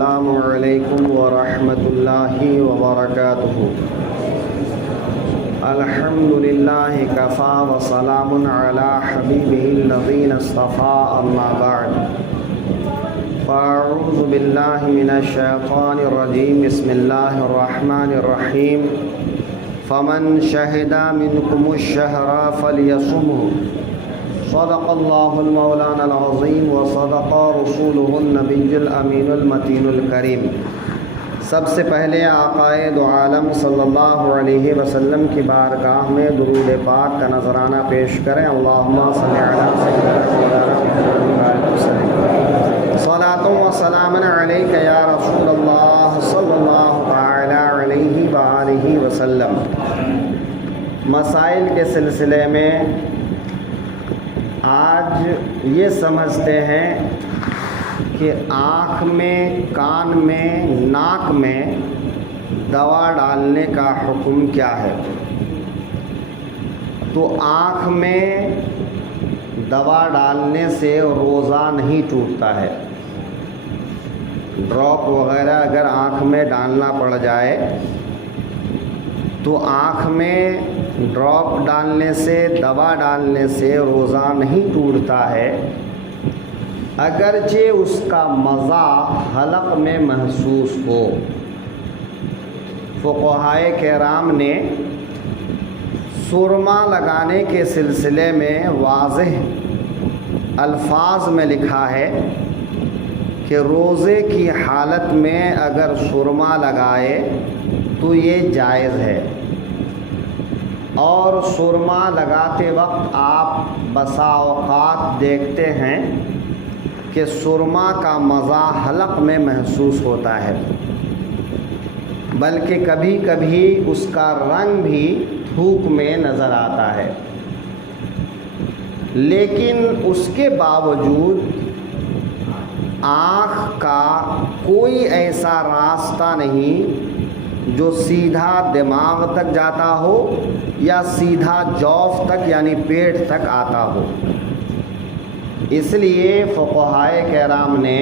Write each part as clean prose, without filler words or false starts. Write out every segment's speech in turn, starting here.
السلام علیکم ورحمۃ اللہ وبرکاتہ۔ الحمد للہ کفا وسلام علی حبیبہ الذین اصطفیٰ، اما بعد فاعوذ باللہ من الشیطان الرجیم، بسم اللہ الرحمن الرحیم۔ فمن شہد منکم الشہر فلیصمہ، صدق اللہ المولانا العظیم وصدق رسولہ النبی الامین المتین الکریم۔ سب سے پہلے آقائے دو عالم صلی اللہ علیہ وسلم کی بارگاہ میں درود پاک کا نذرانہ پیش کریں۔ اللہم صلی علی سیدنا محمد وسلم، صلاۃ و سلام علیک یا رسول اللہ صلی اللہ تعالی علیہ وآلہ وسلم۔ مسائل کے سلسلے میں آج یہ سمجھتے ہیں کہ آنکھ میں، کان میں، ناک میں دوا ڈالنے کا حکم کیا ہے۔ تو آنکھ میں دوا ڈالنے سے روزہ نہیں ٹوٹتا ہے۔ ڈراپ وغیرہ اگر آنکھ میں ڈالنا پڑ جائے تو آنکھ میں ڈراپ ڈالنے سے، دوا ڈالنے سے روزہ نہیں ٹوٹتا ہے، اگرچہ اس کا مزہ حلق میں محسوس ہو۔ فقہائے کرام نے سرما لگانے کے سلسلے میں واضح الفاظ میں لکھا ہے کہ روزے کی حالت میں اگر سرما لگائے تو یہ جائز ہے، اور سرما لگاتے وقت آپ بسا اوقات دیکھتے ہیں کہ سرما کا مزہ حلق میں محسوس ہوتا ہے، بلکہ کبھی کبھی اس کا رنگ بھی تھوک میں نظر آتا ہے۔ لیکن اس کے باوجود آنکھ کا کوئی ایسا راستہ نہیں جو سیدھا دماغ تک جاتا ہو یا سیدھا جوف تک یعنی پیٹ تک آتا ہو۔ اس لیے فقہائے کرام نے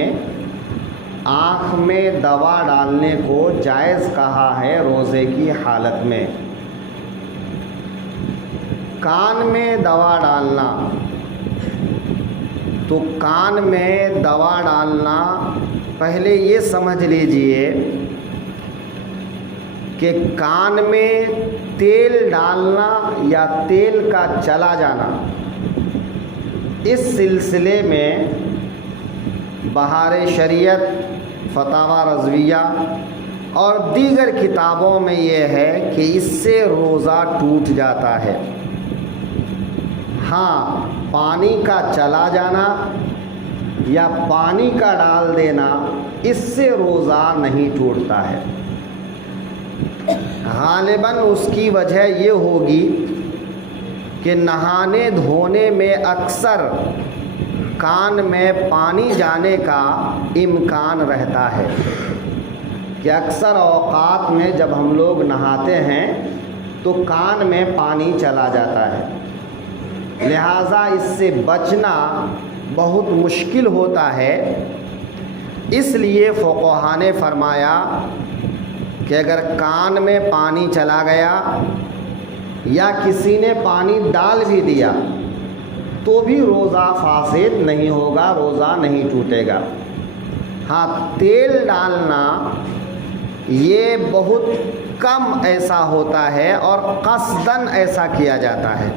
آنکھ میں دوا ڈالنے کو جائز کہا ہے روزے کی حالت میں۔ کان میں دوا ڈالنا، تو کان میں دوا ڈالنا پہلے یہ سمجھ لیجئے کہ کان میں تیل ڈالنا یا تیل کا چلا جانا، اس سلسلے میں بہار شریعت، فتاوی رضویہ اور دیگر کتابوں میں یہ ہے کہ اس سے روزہ ٹوٹ جاتا ہے۔ ہاں، پانی کا چلا جانا یا پانی کا ڈال دینا، اس سے روزہ نہیں ٹوٹتا ہے۔ غالباً اس کی وجہ یہ ہوگی کہ نہانے دھونے میں اکثر کان میں پانی جانے کا امکان رہتا ہے، کہ اکثر اوقات میں جب ہم لوگ نہاتے ہیں تو کان میں پانی چلا جاتا ہے، لہٰذا اس سے بچنا بہت مشکل ہوتا ہے۔ اس لیے فقہاء نے فرمایا کہ اگر کان میں پانی چلا گیا یا کسی نے پانی ڈال بھی دیا تو بھی روزہ فاسد نہیں ہوگا، روزہ نہیں ٹوٹے گا۔ ہاں، تیل ڈالنا یہ بہت کم ایسا ہوتا ہے اور قصداً ایسا کیا جاتا ہے۔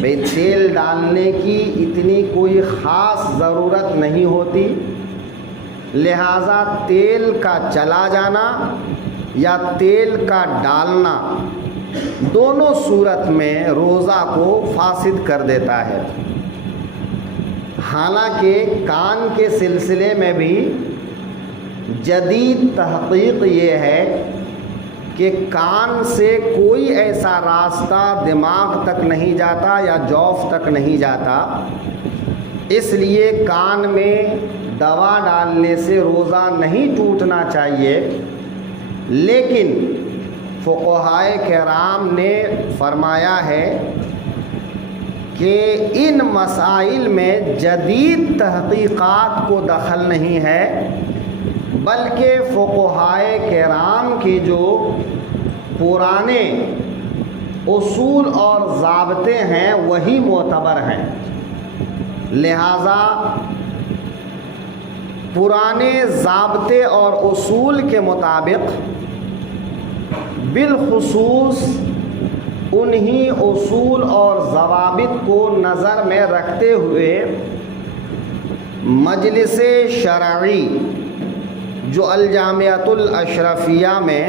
بھئی تیل ڈالنے کی اتنی کوئی خاص ضرورت نہیں ہوتی، لہٰذا تیل کا چلا جانا یا تیل کا ڈالنا دونوں صورت میں روزہ کو فاسد کر دیتا ہے۔ حالانکہ کان کے سلسلے میں بھی جدید تحقیق یہ ہے کہ کان سے کوئی ایسا راستہ دماغ تک نہیں جاتا یا جوف تک نہیں جاتا، اس لیے کان میں دوا ڈالنے سے روزہ نہیں ٹوٹنا چاہیے۔ لیکن فقہائے کرام نے فرمایا ہے کہ ان مسائل میں جدید تحقیقات کو دخل نہیں ہے، بلکہ فقہائے کرام کے جو پرانے اصول اور ضابطے ہیں وہی معتبر ہیں۔ لہذا پرانے ضابطے اور اصول کے مطابق بالخصوص انہی اصول اور ضوابط کو نظر میں رکھتے ہوئے مجلس شرعی جو الجامعۃ الاشرفیہ میں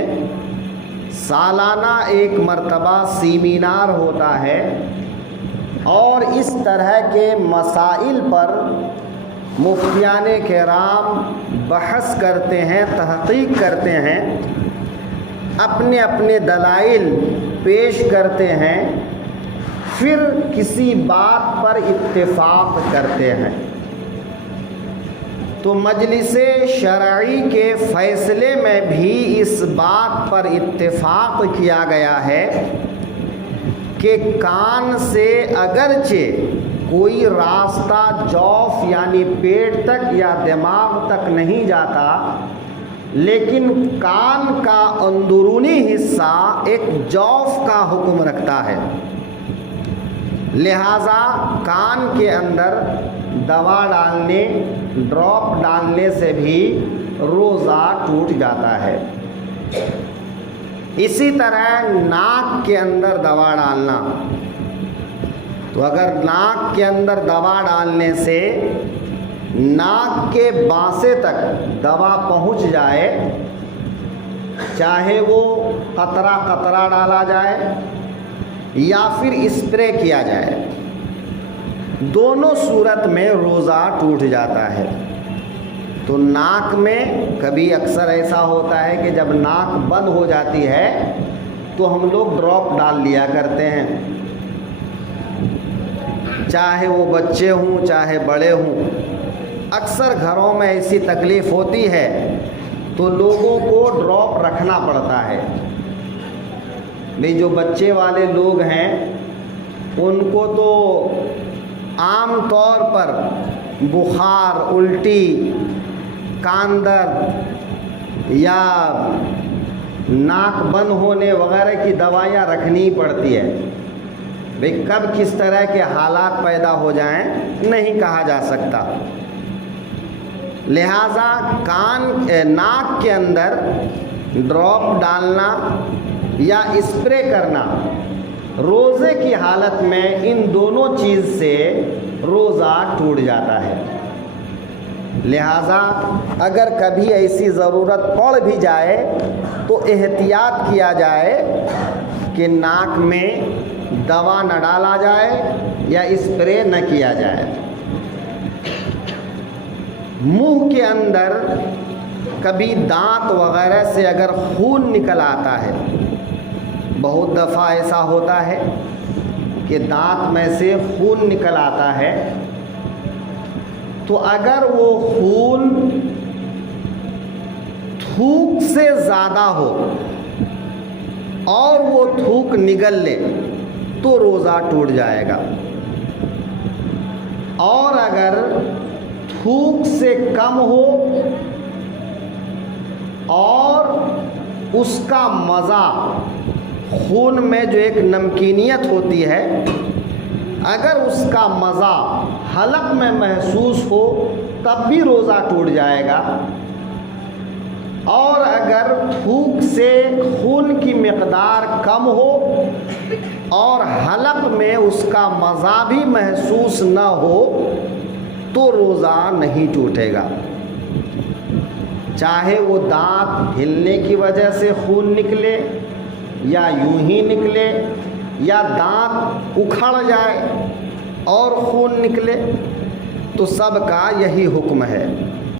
سالانہ ایک مرتبہ سیمینار ہوتا ہے اور اس طرح کے مسائل پر مفتیان کرام بحث کرتے ہیں، تحقیق کرتے ہیں، اپنے اپنے دلائل پیش کرتے ہیں، پھر کسی بات پر اتفاق کرتے ہیں۔ تو مجلس شرعی کے فیصلے میں بھی اس بات پر اتفاق کیا گیا ہے کہ کان سے اگرچہ کوئی راستہ جوف یعنی پیٹ تک یا دماغ تک نہیں جاتا، لیکن کان کا اندرونی حصہ ایک جوف کا حکم رکھتا ہے۔ لہذا کان کے اندر دوا ڈالنے، ڈراپ ڈالنے سے بھی روزہ ٹوٹ جاتا ہے۔ اسی طرح ناک کے اندر دوا ڈالنا، تو اگر ناک کے اندر دوا ڈالنے سے ناک کے بانسے تک دوا پہنچ جائے، چاہے وہ قطرہ قطرہ ڈالا جائے یا پھر اسپرے کیا جائے، دونوں صورت میں روزہ ٹوٹ جاتا ہے۔ تو ناک میں کبھی اکثر ایسا ہوتا ہے کہ جب ناک بند ہو جاتی ہے تو ہم لوگ ڈراپ ڈال لیا کرتے ہیں، چاہے وہ بچے ہوں چاہے بڑے ہوں۔ اکثر گھروں میں ایسی تکلیف ہوتی ہے تو لوگوں کو ڈراپ رکھنا پڑتا ہے۔ بھئی جو بچے والے لوگ ہیں ان کو تو عام طور پر بخار، الٹی، کان درد یا ناک بند ہونے وغیرہ کی دوائیاں رکھنی پڑتی ہے۔ بھئی کب کس طرح کے حالات پیدا ہو جائیں نہیں کہا جا سکتا۔ لہذا ناک کے اندر ڈراپ ڈالنا یا اسپرے کرنا روزے کی حالت میں ان دونوں چیز سے روزہ ٹوٹ جاتا ہے۔ لہذا اگر کبھی ایسی ضرورت پڑ بھی جائے تو احتیاط کیا جائے کہ ناک میں دوا نہ ڈالا جائے یا اسپرے نہ کیا جائے۔ منہ کے اندر کبھی دانت وغیرہ سے اگر خون نکل آتا ہے، بہت دفعہ ایسا ہوتا ہے کہ دانت میں سے خون نکل آتا ہے، تو اگر وہ خون تھوک سے زیادہ ہو اور وہ تھوک نگل لے تو روزہ ٹوٹ جائے گا، اور اگر تھوک سے کم ہو اور اس کا مزہ، خون میں جو ایک نمکینیت ہوتی ہے، اگر اس کا مزہ حلق میں محسوس ہو تب بھی روزہ ٹوٹ جائے گا، اور اگر تھوک سے خون کی مقدار کم ہو اور حلق میں اس کا مزہ بھی محسوس نہ ہو تو روزہ نہیں ٹوٹے گا۔ چاہے وہ دانت ہلنے کی وجہ سے خون نکلے یا یوں ہی نکلے، یا دانت اکھڑ جائے اور خون نکلے، تو سب کا یہی حکم ہے۔